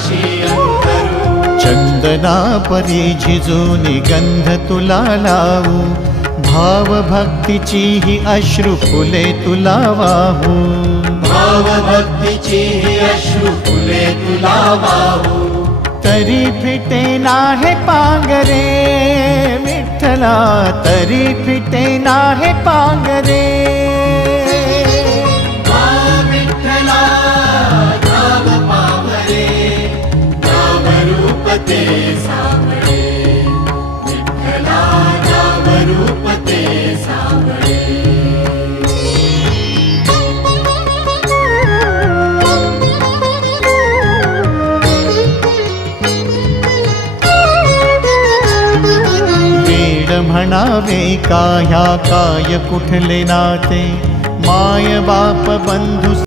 पाशी अंतरू। चंदना परी झिजूनी गंध तुला लावू, भाव भक्तीची ही अश्रु फुले तुला वाहू। भाव भक्तीची ही अश्रु फुले तुला वाहू। तरी फिटे नाहे पांगरे विठ्ठला, तरी फिटे नाहे पांगरे। विठ्ठला नाम पावरे, नाम रूप ते सावळे। विठ्ठला नाम रूप ते सावळे। म्हणावे का ह्या काय कुठले नाते, माय बाप बंधू